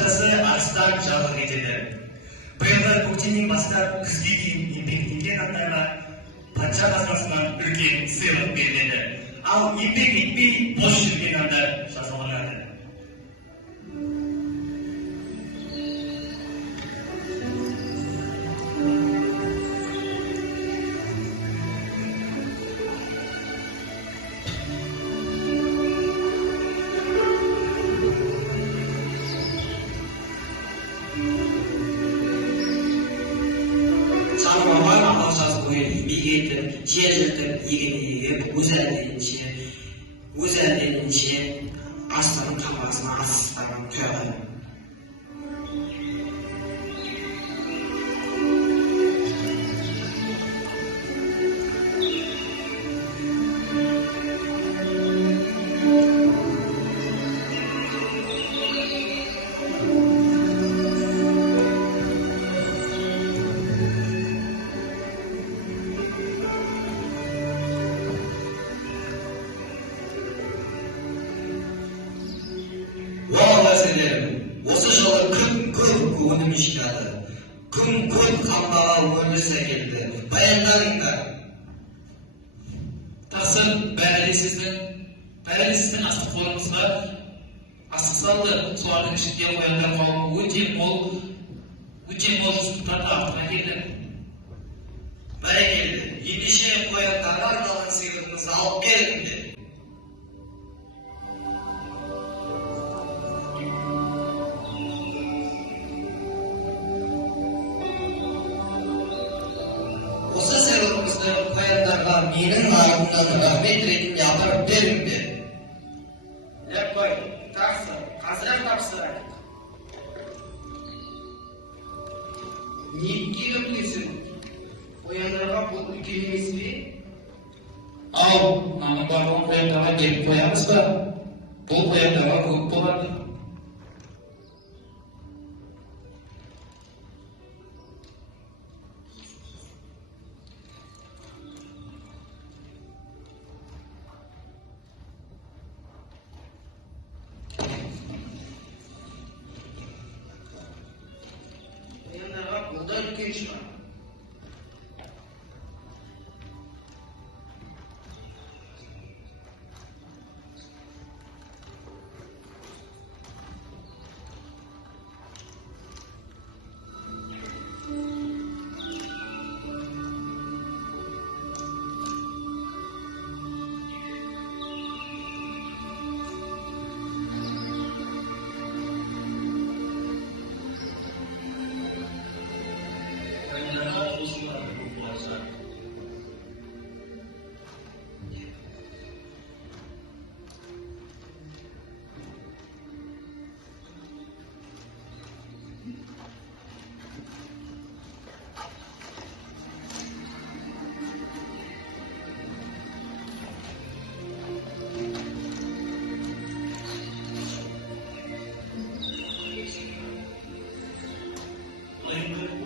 бажасы арыстан жабық етеді. Биылғы көктемнен бастап күзге дейін еңбектенген адамдарға патша қазынасынан үлкен сыйлық беріледі. Ал еңбек етпей бос жүрген адамдар жазаланады. Шаруаға амал жазып қойып еңбек етіп, жер жыртып, егін егіп, өз әлдетінше астығын тамасына асыстарын тойған. Осы жылы күн көп өнім жинады. Күн көп қамбаға өндіріс әкелді. Баяндаңыздар. Тақсыр бәрі сіздің астық қорыңызға астық салды. Солардың ішінде қояндар қауымы өте мол жүзімдерді артық әкелді. Бәрекелді. Ендеше қояндарға арналған сыйлығыңызды алып келіңдер. Осы сыйлығымызды қояндарға менің алдымнан рахмет ретінде апарып беріңдер. Леппай, тақсыр, қазір тапсырайық. Неге өкілесің? Қояндарға бұл үлкен емес пе? Ал, намындағы қояндарға келіп қоямыз ба? Бұл қояндарға көп болады. Қояндарға бұл да үлкен шығар.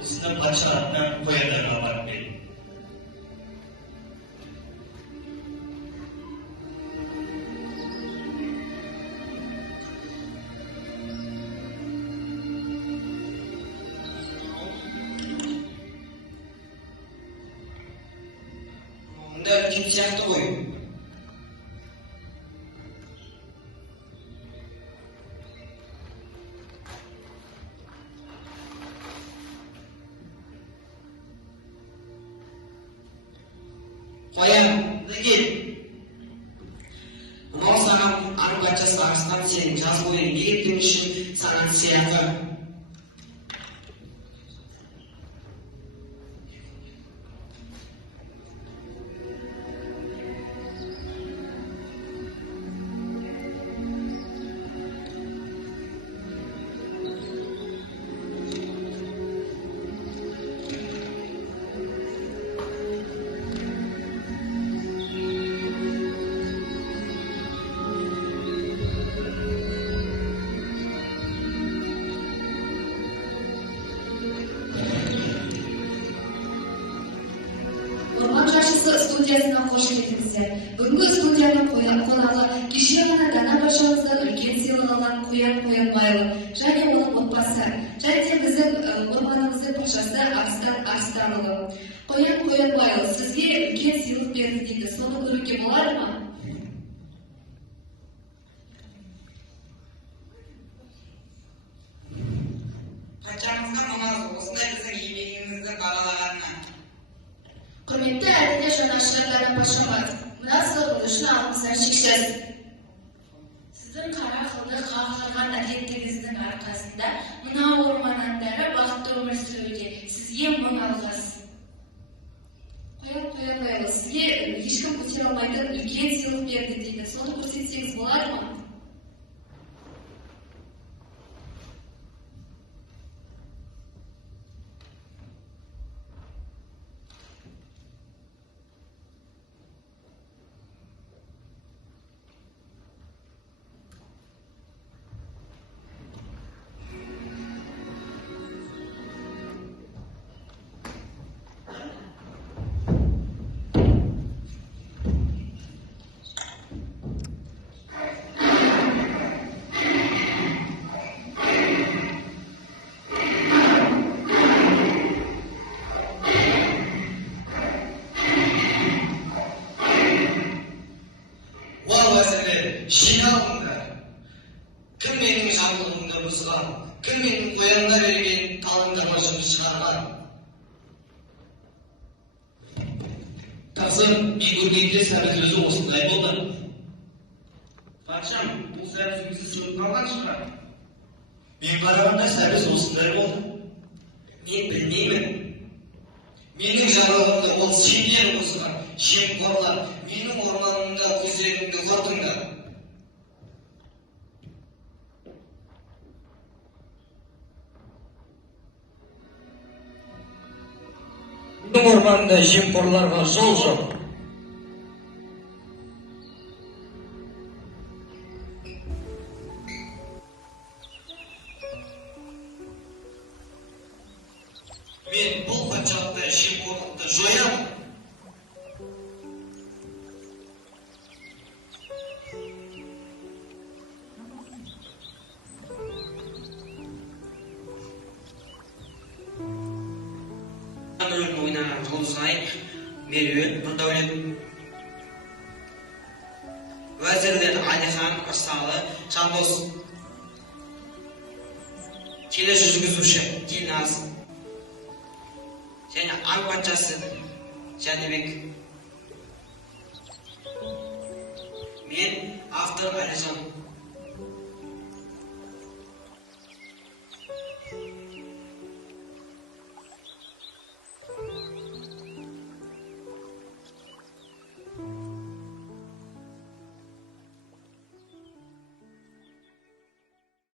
Osman Paşa adından koyanlarına var benim. Onda kim сияқты ғой. Қоян, неге? Мынау саған арбатшасы арыстан сенің жаз бойы еңбек үшін саған сыйақы. студиясына қош келдіңіздер. Бүгінгі студияның қонағы кеше ғана Дана патшамыздан үлкен сыйлық алған Koyunmaylı, және оның отбасы, және біздің орманымыздың патшасы Арыстанұлы. Koyunmaylı, сізге үлкен сыйлық берді дейді, соны көруге болады ма? Патшамызға мынау осындай біздің еңбегімізді бағалағанына. Құрметті әділет жанашырларына патшамыз, мына сыйлық үшін алғысым шексіз. Сіздің қара қылды қағылған әділеттігіңіздің арқасында мына орман аңдары бақытты өмір сүруде. Сізге мың алғыс. Koyunmaylı, сізге ешкім көтере алмайтын үлкен сыйлық берді дейді. Соны көрсетсеңіз болады ма? жиналыңдар. Кім менің жарлығымды бұзған, кім менің қоянға берген талымдамашымды шығарған? Тақсыр, мен көргенде сәбіз өзі осындай болды. Патшам, бұл сәбіз өзі сөніп қалған шығар. Мен қарағанда сәбіз осындай болды. Мен білмеймін. Менің жарлығымды ол сендер бұзған, жемқорлар, менің орманымда көздеріңді құртыңдар. Менің орманымда жемқорларға жол жоқ. Мен бұл патшалықты жемқорлықты жоямын. Рөлін ойнаған Құлжай, Меруерт, Нұрдәулет, уәзірлер Әлихан, Ырсалы, Жандос, тележүргізуші Дилназ, және аң патшасы Жәнібек. Мен автор Әлижан.